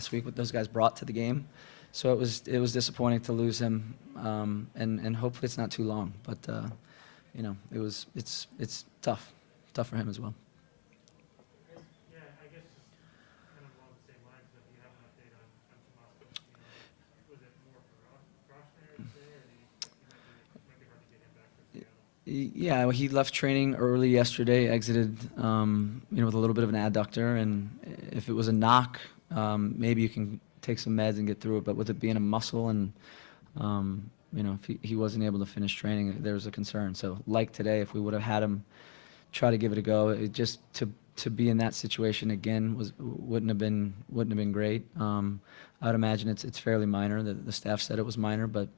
last week, what those guys brought to the game. So it was disappointing to lose him, and hopefully it's not too long. But it's tough for him as well. Yeah, I guess just kind of along the same lines, if you have an update on Tomasco, was it more precautionary today, or do you think might be hard to get him back for Seattle? Yeah, well, he left training early yesterday, exited, with a little bit of an adductor, and if it was a knock, maybe you can take some meds and get through it. But with it being a muscle, and if he wasn't able to finish training, there was a concern. So, like today, if we would have had him try to give it a go, it just to be in that situation again wouldn't have been great. I'd imagine it's fairly minor. The staff said it was minor, but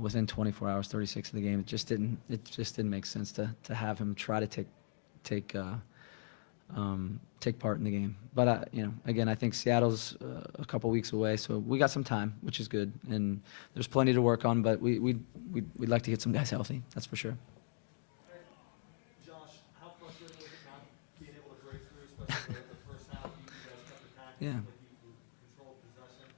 within 24 hours, 36 of the game, it just didn't make sense to have him try to take part in the game. But again, I think Seattle's a couple weeks away, so we got some time, which is good, and there's plenty to work on. But we'd like to get some guys healthy. That's for sure. Josh, how frustrating was it not being able to break through, especially the first half? You guys kept attacking, Yeah. like you controlled possession,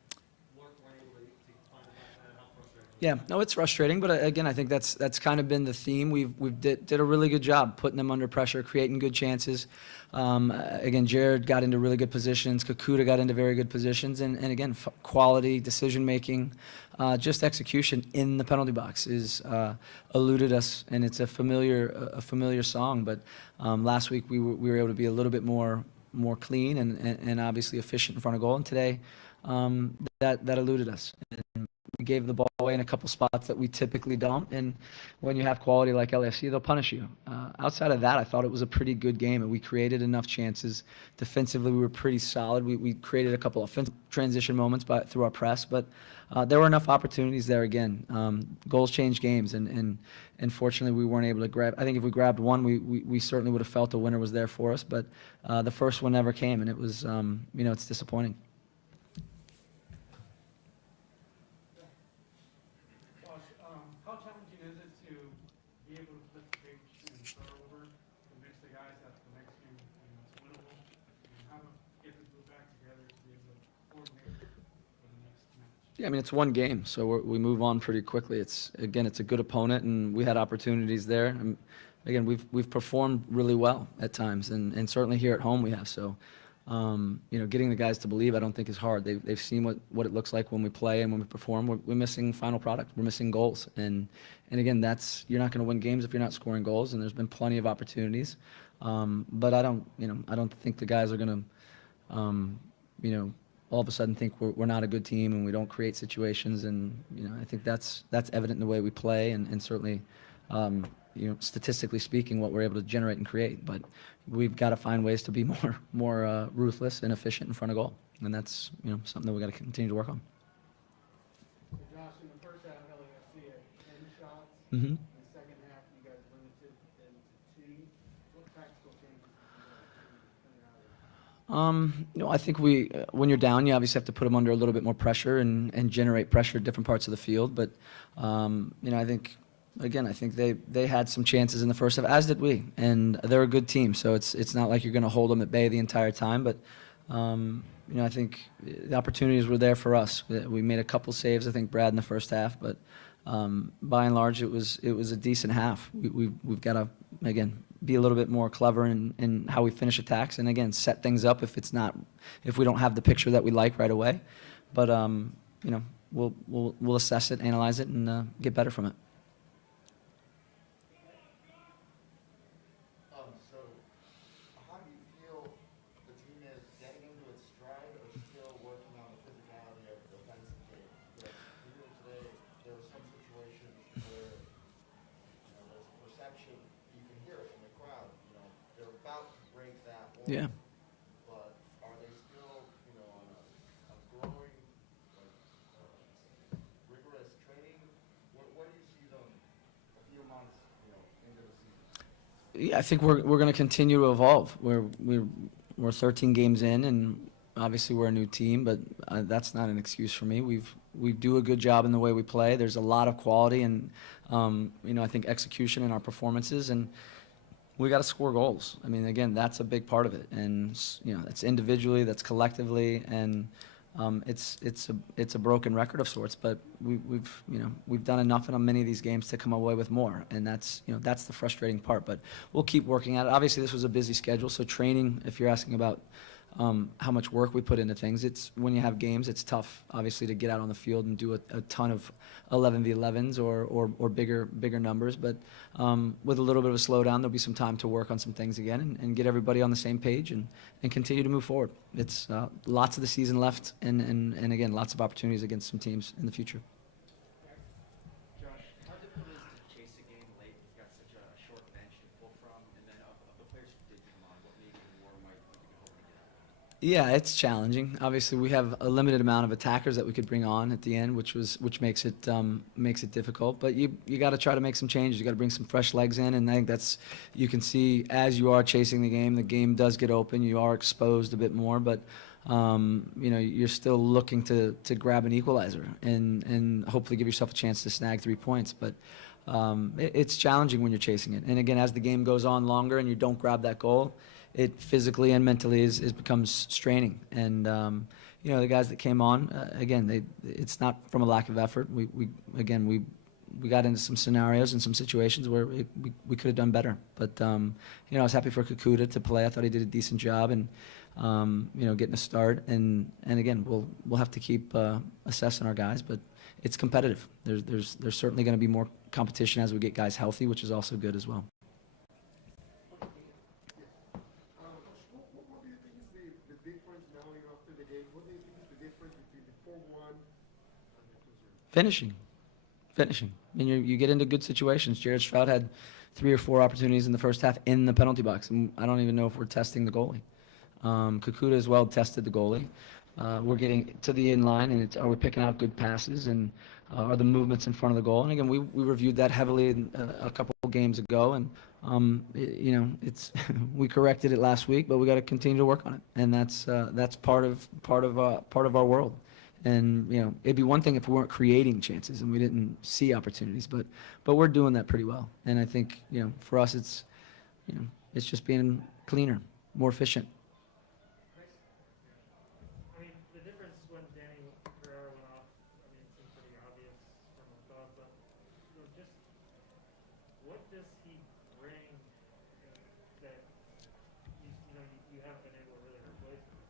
weren't able to find the back end. How frustrating was it? Yeah, no, it's frustrating, but again, I think that's kind of been the theme. We've did a really good job putting them under pressure, creating good chances. Again, Jared got into really good positions. Kakuta got into very good positions, and again, quality decision making, just execution in the penalty box is eluded us, and it's a familiar song. But last week we were able to be a little bit more clean and obviously efficient in front of goal, and today that eluded us. And we gave the ball away in a couple spots that we typically don't, and when you have quality like LAFC, they'll punish you. Outside of that, I thought it was a pretty good game, and we created enough chances. Defensively, we were pretty solid. We created a couple of offensive transition moments through our press, but there were enough opportunities there again. Goals change games, and fortunately, we weren't able to grab. I think if we grabbed one, we certainly would have felt the winner was there for us, but the first one never came, and it was, it's disappointing. How challenging is it to be able to flip the page and start over, convince the guys that the next game is winnable, and how to get the group back together to be able to coordinate for the next match? Yeah, I mean, it's one game, so we move on pretty quickly. It's a good opponent, and we had opportunities there. And again, we've performed really well at times, and certainly here at home we have. So, getting the guys to believe, I don't think is hard. They've seen what it looks like when we play and when we perform. We're missing final product. We're missing goals, and again, you're not going to win games if you're not scoring goals. And there's been plenty of opportunities, but I don't think the guys are going to, all of a sudden think we're not a good team and we don't create situations. And I think that's evident in the way we play, and certainly, statistically speaking, what we're able to generate and create. But we've got to find ways to be more ruthless and efficient in front of goal, and that's something that we got to continue to work on. So Josh, in the first half, LAFC had 10 shots. Mm-hmm. In the second half, you guys limited them to 2. What tactical changes did you guys turn it out? I think when you're down, you obviously have to put them under a little bit more pressure and generate pressure at different parts of the field. But I think. Again, I think they had some chances in the first half, as did we, and they're a good team. So it's not like you're going to hold them at bay the entire time. But I think the opportunities were there for us. We made a couple saves, I think, Brad, in the first half. But by and large, it was a decent half. We've got to again be a little bit more clever in how we finish attacks, and again set things up if we don't have the picture that we like right away. But we'll assess it, analyze it, and get better from it. Yeah. But are they still, on a growing, rigorous training? Where do you see them a few months, into the season? Yeah, I think we're going to continue to evolve. We're 13 games in, and obviously we're a new team, but that's not an excuse for me. We do a good job in the way we play. There's a lot of quality, and I think execution in our performances, and we got to score goals. I mean, again, that's a big part of it, and that's individually, that's collectively, and It's a broken record of sorts, but we've done enough in many of these games to come away with more, and that's the frustrating part. But we'll keep working at it. Obviously, this was a busy schedule, so training. If you're asking about how much work we put into things, it's when you have games, it's tough, obviously, to get out on the field and do a ton of 11v11s or bigger numbers. But with a little bit of a slowdown, there'll be some time to work on some things again and get everybody on the same page and continue to move forward. It's lots of the season left, and again, lots of opportunities against some teams in the future. Josh, how difficult is it to chase a game late? You've got such a short bench to pull from, and then of the players who did come on, what maybe more might you be hoping to get out of them? Yeah, it's challenging. Obviously, we have a limited amount of attackers that we could bring on at the end, which makes it difficult. But you got to try to make some changes. You got to bring some fresh legs in, and I think you can see as you are chasing the game does get open. You are exposed a bit more, but you're still looking to grab an equalizer and hopefully give yourself a chance to snag 3 points. But it's challenging when you're chasing it. And again, as the game goes on longer and you don't grab that goal, it physically and mentally becomes straining. And the guys that came on, again, it's not from a lack of effort. We got into some scenarios and some situations where we could have done better. But I was happy for Kakuta to play. I thought he did a decent job and getting a start. And again, we'll have to keep assessing our guys, but it's competitive. There's certainly going to be more competition as we get guys healthy, which is also good as well. What do you think is the difference now after the game? What do you think is the difference between the 4-1 and the 2-0? Finishing. And you get into good situations. Jared Stroud had 3 or 4 opportunities in the first half in the penalty box, and I don't even know if we're testing the goalie. Kakuta as well tested the goalie. We're getting to the in-line, and are we picking out good passes, and are the movements in front of the goal? And again, we reviewed that heavily a couple of games ago, and we corrected it last week, but we got to continue to work on it, and that's part of our world. And it'd be one thing if we weren't creating chances and we didn't see opportunities, but we're doing that pretty well. And I think for us, it's just being cleaner, more efficient. I mean, the difference when Danny Ferrara went off, I mean, it seemed pretty obvious from above, but just what does he bring that you haven't been able to really replace him?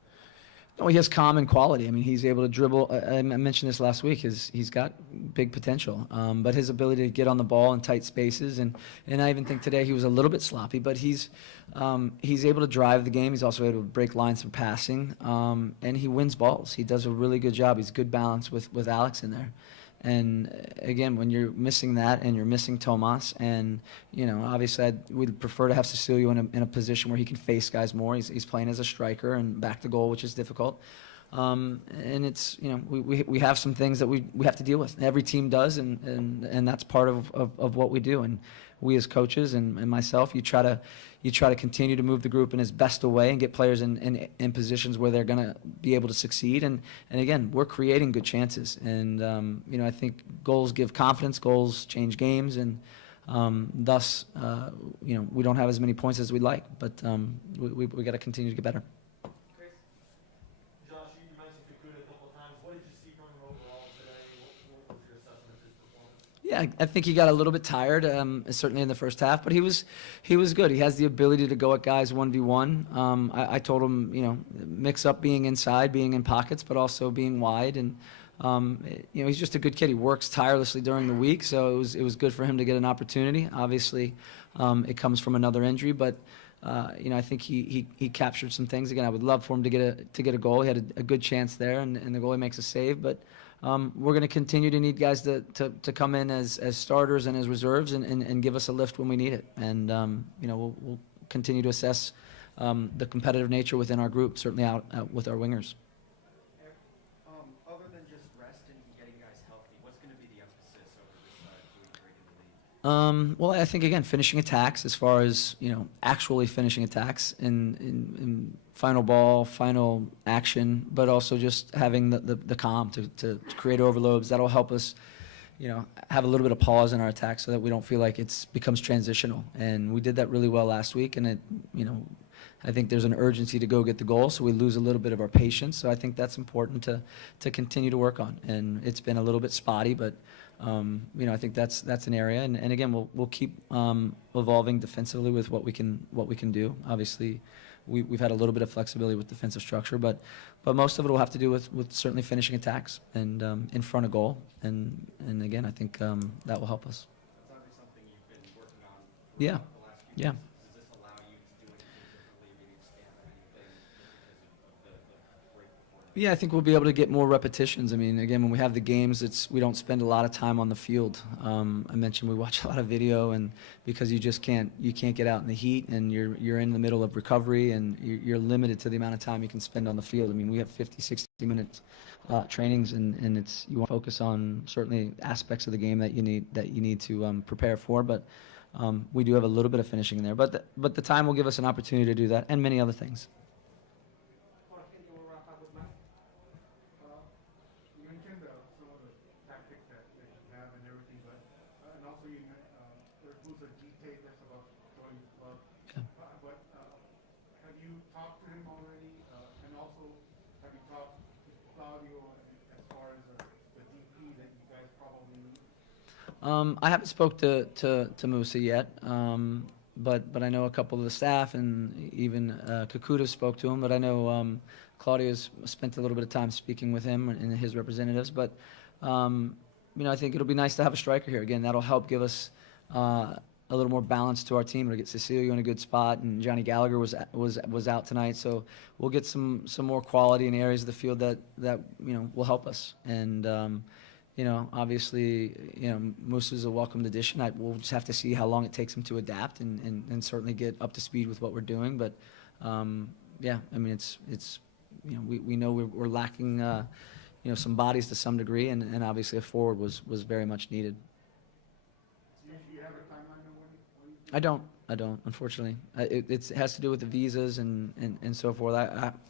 Oh, he has calm and quality. I mean, he's able to dribble. I mentioned this last week. He's got big potential, but his ability to get on the ball in tight spaces, and I even think today he was a little bit sloppy, but he's able to drive the game. He's also able to break lines for passing, and he wins balls. He does a really good job. He's good balance with Alex in there. And again, when you're missing that and you're missing Tomas, and obviously we'd prefer to have Cecilio in a position where he can face guys more. He's playing as a striker and back to goal, which is difficult. And it's we have some things that we have to deal with. Every team does, and that's part of what we do. And we as coaches and myself, you try to continue to move the group in his best way and get players in positions where they're going to be able to succeed. And again, we're creating good chances. And I think goals give confidence. Goals change games, and thus we don't have as many points as we'd like. But we got to continue to get better. Josh, you mentioned Kakuta a couple of times. What did you see from him overall today? What was your assessment of his performance? Yeah, I think he got a little bit tired, certainly in the first half, but he was good. He has the ability to go at guys 1v1. I told him, mix up being inside, being in pockets, but also being wide. And he's just a good kid. He works tirelessly during the week, so it was good for him to get an opportunity. Obviously, it comes from another injury, but I think he captured some things. Again, I would love for him to get a goal. He had a good chance there, and the goalie makes a save, but. We're going to continue to need guys to come in as starters and as reserves and give us a lift when we need it. And, we'll continue to assess the competitive nature within our group, certainly out with our wingers. Other than just rest and getting guys healthy, what's going to be the emphasis over this 2 week break in the league? Well, I think, again, finishing attacks as far as, actually finishing attacks in final ball, final action, but also just having the calm to create overloads. That'll help us, have a little bit of pause in our attack so that we don't feel like it becomes transitional. And we did that really well last week, and I think there's an urgency to go get the goal, so we lose a little bit of our patience. So I think that's important to continue to work on. And it's been a little bit spotty, but I think that's an area. And again, we'll keep evolving defensively with what we can do. Obviously, we've had a little bit of flexibility with defensive structure, but most of it will have to do with certainly finishing attacks and in front of goal. And again, I think that will help us. That's obviously something you've been working on Yeah. throughout the last few Yeah. months. Does this allow you to do anything differently, maybe expand on anything because of the great performance? Yeah, I think we'll be able to get more repetitions. I mean, again, when we have the games, we don't spend a lot of time on the field. I mentioned we watch a lot of video, and because you can't get out in the heat, and you're in the middle of recovery, and you're limited to the amount of time you can spend on the field. I mean, we have 50, 60 minutes trainings, and you want to focus on certainly aspects of the game that you need to prepare for, but we do have a little bit of finishing in there. But the time will give us an opportunity to do that, and many other things. Jorge, you will wrap up with Matt. You mentioned some of the tactics that you have and everything, but and also there was a detail that's about joining the club. Yeah. But have you talked to him already? And also, have you talked to Claudio as far as the DP that you guys probably need? I haven't spoke to Musa yet, but I know a couple of the staff, and even Kakuta spoke to him. But I know Claudio's spent a little bit of time speaking with him and his representatives. But I think it'll be nice to have a striker here again. That'll help give us a little more balance to our team. It'll get Cecilio in a good spot, and Johnny Gallagher was out tonight, so we'll get some more quality in areas of the field that will help us. And obviously, Musa's a welcomed addition. We'll just have to see how long it takes him to adapt and certainly get up to speed with what we're doing. But yeah, I mean, we know we're lacking some bodies to some degree, and obviously a forward was very much needed. Do you have a timeline of when you I don't, unfortunately. It has to do with the visas and so forth.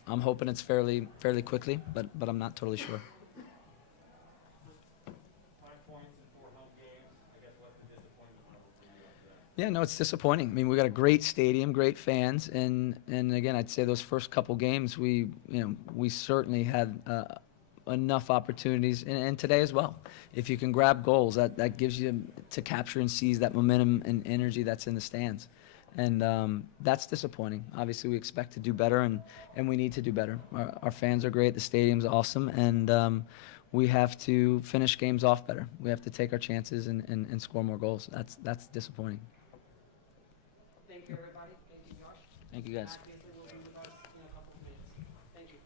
I'm hoping it's fairly quickly, but I'm not totally sure. 5 points in 4 home games. I guess what's the disappointment level for you after that? Yeah, no, it's disappointing. I mean, we got a great stadium, great fans, and again, I'd say those first couple games, we certainly had enough opportunities, and today as well. If you can grab goals, that gives you to capture and seize that momentum and energy that's in the stands, and that's disappointing. Obviously, we expect to do better, and we need to do better. Our fans are great, the stadium's awesome, and we have to finish games off better. We have to take our chances and score more goals. That's disappointing. Thank you, everybody. Thank you, Josh. Thank you, guys. Matt Besler will be with us in a couple of minutes. Thank you.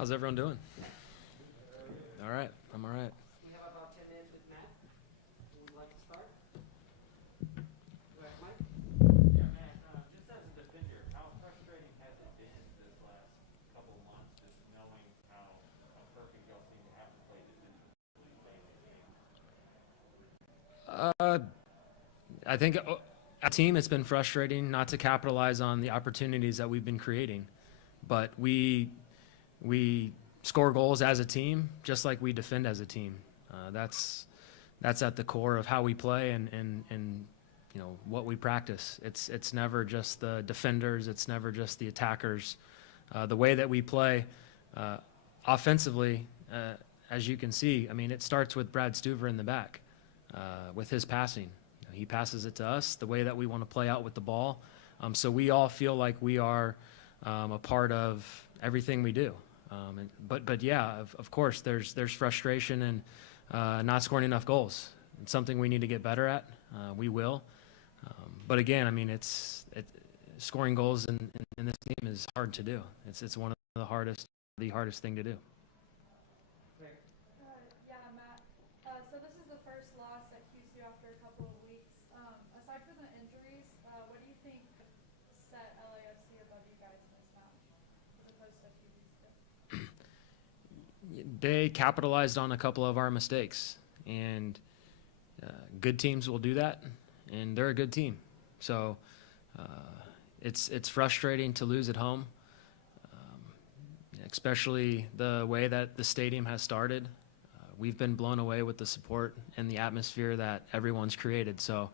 How's everyone doing? All right, I'm all right. We have about 10 minutes with Matt. Who would like to start? Go ahead, Mike. Yeah, man, just as a defender, how frustrating has it been this last couple of months, just knowing how perfect y'all seem to have to play defensively late in the game? I think as a team, it's been frustrating not to capitalize on the opportunities that we've been creating, but we score goals as a team, just like we defend as a team. That's at the core of how we play and you know what we practice. It's never just the defenders. It's never just the attackers. The way that we play offensively, as you can see, I mean, it starts with Brad Stuver in the back with his passing. He passes it to us the way that we want to play out with the ball. So we all feel like we are a part of everything we do. But yeah, of course, there's frustration and not scoring enough goals. It's something we need to get better at. We will. But again, I mean, scoring goals in this game is hard to do. It's one of the hardest thing to do. Yeah, Matt. So this is the first loss at KVUE after a couple of weeks. Aside from the injuries, what do you think set LAFC above you guys in this match, as opposed to a few weeks ago? They capitalized on a couple of our mistakes, and good teams will do that, and they're a good team. So it's frustrating to lose at home, especially the way that the stadium has started. We've been blown away with the support and the atmosphere that everyone's created. So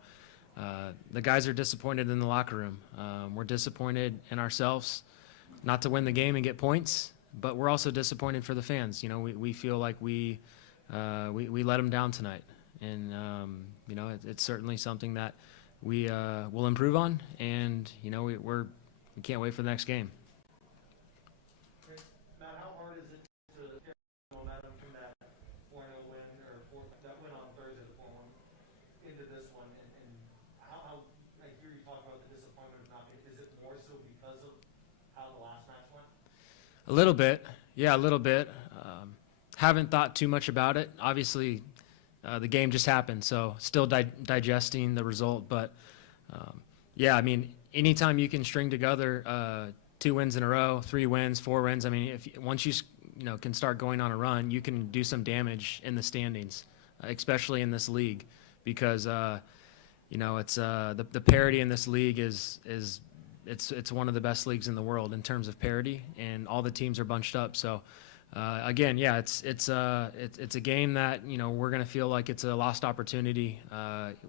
the guys are disappointed in the locker room. We're disappointed in ourselves not to win the game and get points, but we're also disappointed for the fans. You know, we feel like we let them down tonight. And, you know, it's certainly something that we will improve on. And, you know, we can't wait for the next game. Matt, how hard is it to carry momentum from that 4-0 win, or that win on Thursday, the 4-1, into this one? And how I hear you talk about the disappointment of not being, is it more so because of how the last match went? A little bit. Yeah, a little bit. Haven't thought too much about it. Obviously, the game just happened, so still digesting the result. But, yeah, I mean, anytime you can string together 2 wins in a row, 3 wins, 4 wins, I mean, once you can start going on a run, you can do some damage in the standings, especially in this league, because, you know, it's the parity in this league is it's one of the best leagues in the world in terms of parity, and all the teams are bunched up. So, again, yeah, it's a game that, you know, we're going to feel like it's a lost opportunity.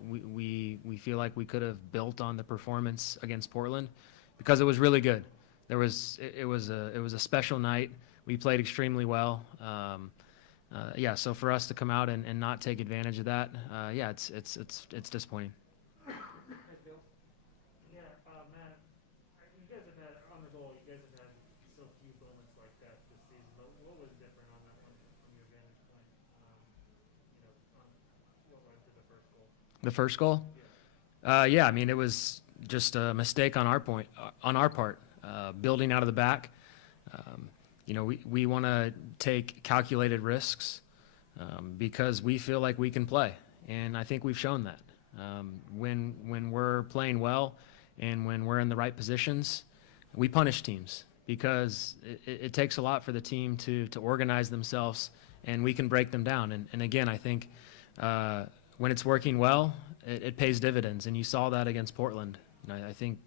We feel like we could have built on the performance against Portland because it was really good. It was a special night. We played extremely well. Yeah, so for us to come out and not take advantage of that, yeah, it's disappointing. Yeah, Matt, you guys have had, on the goal, you guys have had so few moments like that this season, but what was different on that one from your vantage point? You know, what led to the first goal? The first goal? Yeah, I mean, it was just a mistake on our part, building out of the back. You know, we want to take calculated risks because we feel like we can play, and I think we've shown that. When we're playing well and when we're in the right positions, we punish teams because it takes a lot for the team to organize themselves, and we can break them down. And again, I think when it's working well, it pays dividends, and you saw that against Portland. And I think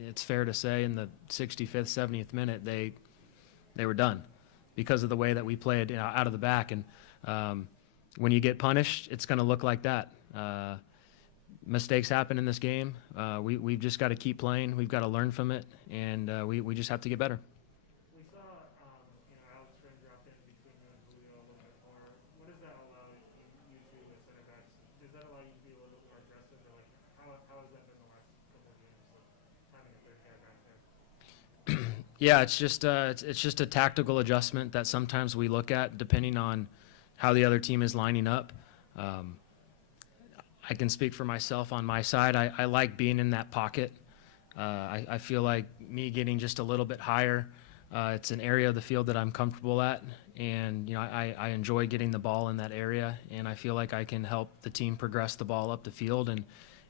it's fair to say in the 65th, 70th minute, they were done because of the way that we played out of the back. And when you get punished, it's going to look like that. Mistakes happen in this game. We've just got to keep playing. We've got to learn from it, and we just have to get better. We saw, Alex Ren drop in between you and Julio a little bit more. What does that allow you two as center backs? Does that allow you to be a little bit more aggressive, or like how has that been the last couple of games, like having a third guy back there? Yeah, it's just a tactical adjustment that sometimes we look at depending on how the other team is lining up. I can speak for myself on my side. I like being in that pocket. I feel like me getting just a little bit higher It's an area of the field that I'm comfortable at, and I enjoy getting the ball in that area, and I feel like I can help the team progress the ball up the field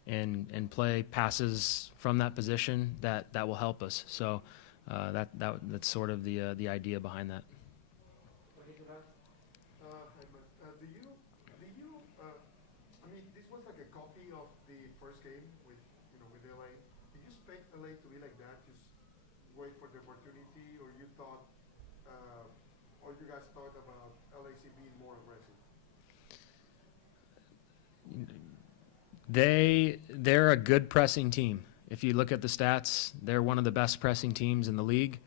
and play passes from that position that will help us. So that's sort of the idea behind that. I mean, this was like a copy of the first game with, with LA. Did you expect LA to be like that, just wait for the opportunity, or or you guys thought about LAC being more aggressive? They're a good pressing team. If you look at the stats, they're one of the best pressing teams in the league.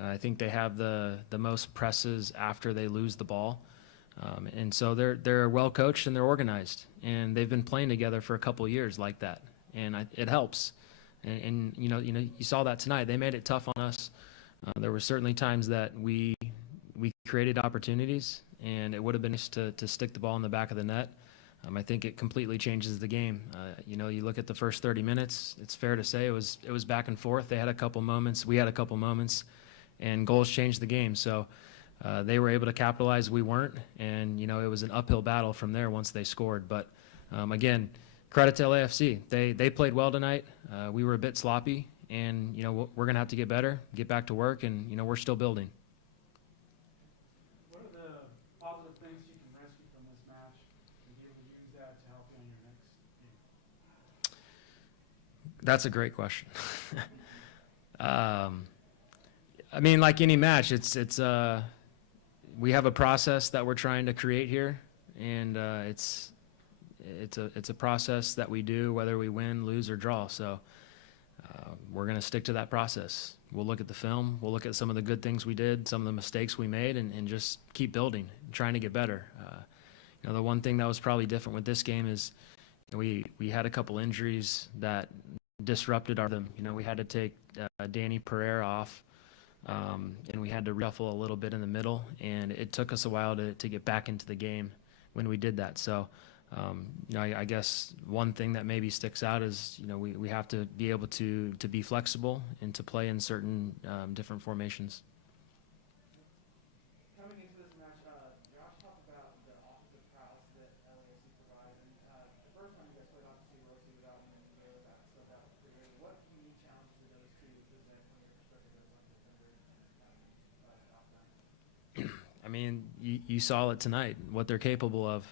I think they have the most presses after they lose the ball. And so they're well coached and they're organized, and they've been playing together for a couple of years like that, and it helps. And you saw that tonight. They made it tough on us. There were certainly times that we created opportunities, and it would have been nice to stick the ball in the back of the net. I think it completely changes the game. You look at the first 30 minutes. It's fair to say it was back and forth. They had a couple moments. We had a couple moments, and goals changed the game. So. They were able to capitalize, we weren't, and it was an uphill battle from there once they scored. But again, credit to LAFC. They played well tonight. We were a bit sloppy, and we're going to have to get better, get back to work, and we're still building. What are the positive things you can rescue from this match and be able to use that to help you on your next game? That's a great question. I mean, like any match, it's we have a process that we're trying to create here, and it's a process that we do whether we win, lose, or draw. So we're going to stick to that process. We'll look at the film. We'll look at some of the good things we did, some of the mistakes we made, and just keep building, trying to get better. The one thing that was probably different with this game is we had a couple injuries that disrupted our rhythm. We had to take Danny Pereira off. And we had to reshuffle a little bit in the middle, and it took us a while to get back into the game when we did that. So, I guess one thing that maybe sticks out is, we have to be able to be flexible and to play in certain different formations. Coming into this match, Josh talked about the offensive prowess that LAFC provides, and the first time you guys played, obviously, Rossi was out, and then Miguel was out, so that was pretty good. What unique challenges do those two present when you're expected as one defender and stop them? I mean, you saw it tonight, what they're capable of.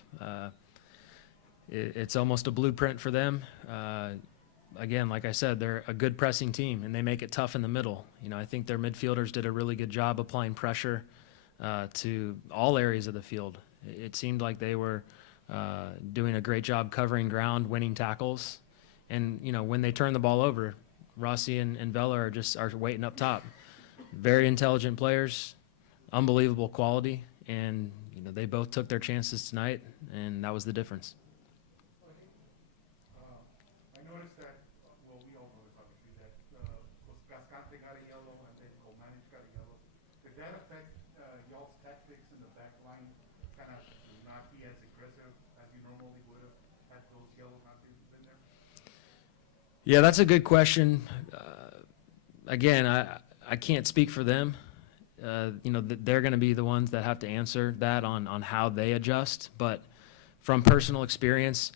It's almost a blueprint for them. Again, like I said, they're a good pressing team, and they make it tough in the middle. I think their midfielders did a really good job applying pressure to all areas of the field. It seemed like they were doing a great job covering ground, winning tackles. And, when they turn the ball over, Rossi and Besler are waiting up top. Very intelligent players, unbelievable quality, and they both took their chances tonight, and that was the difference. I noticed that, well, we all noticed obviously that Cascante got a yellow and then Comanich got a yellow. Did that affect y'all's tactics in the back line, kind of not be as aggressive as you normally would have had those yellow not been there? Yeah, that's a good question. Again, I can't speak for them. They're going to be the ones that have to answer that on how they adjust. But from personal experience,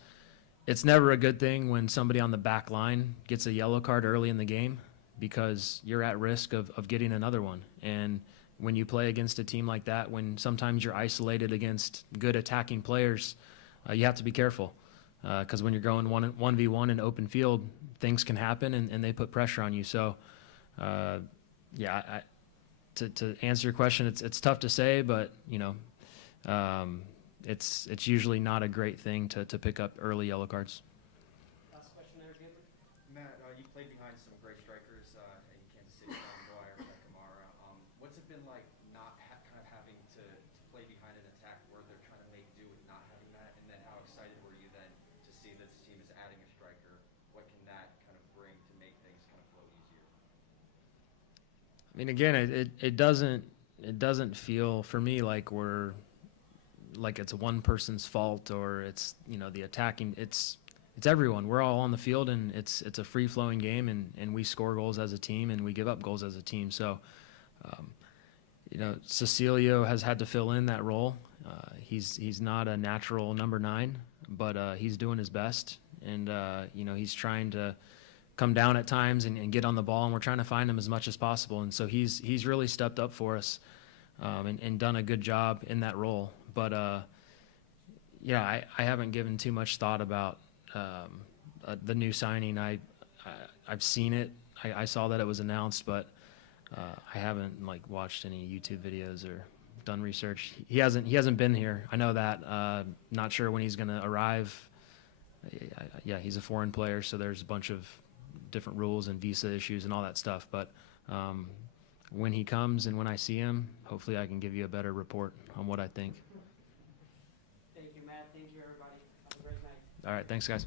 it's never a good thing when somebody on the back line gets a yellow card early in the game, because you're at risk of getting another one. And when you play against a team like that, when sometimes you're isolated against good attacking players, you have to be careful. Because when you're going 1v1 in open field, things can happen, and they put pressure on you. So, to answer your question, it's tough to say, but it's usually not a great thing to pick up early yellow cards. Last question there, Gabriel. Matt, you played behind some great strikers in Kansas City, Dwyer, Kamara. What's it been like not kind of having to play behind an attack where they're trying to make do with not having that? And then how excited were you then to see that this team is adding a striker? What can that kind of bring to make things kind of flow easier? I mean, again, it doesn't feel for me like it's one person's fault, or it's the attacking. It's everyone. We're all on the field, and it's a free flowing game, and we score goals as a team, and we give up goals as a team. So Cecilio has had to fill in that role. He's not a natural number 9, but he's doing his best, and he's trying to come down at times and get on the ball, and we're trying to find him as much as possible. And so he's really stepped up for us and done a good job in that role. But I haven't given too much thought about the new signing. I've seen it. I saw that it was announced, but I haven't watched any YouTube videos or done research. He hasn't been here. I know that. Not sure when he's going to arrive. Yeah, he's a foreign player, so there's a bunch of different rules and visa issues and all that stuff. But when he comes and when I see him, hopefully I can give you a better report on what I think. Thank you, Matt. Thank you, everybody. Have a great night. All right, thanks, guys.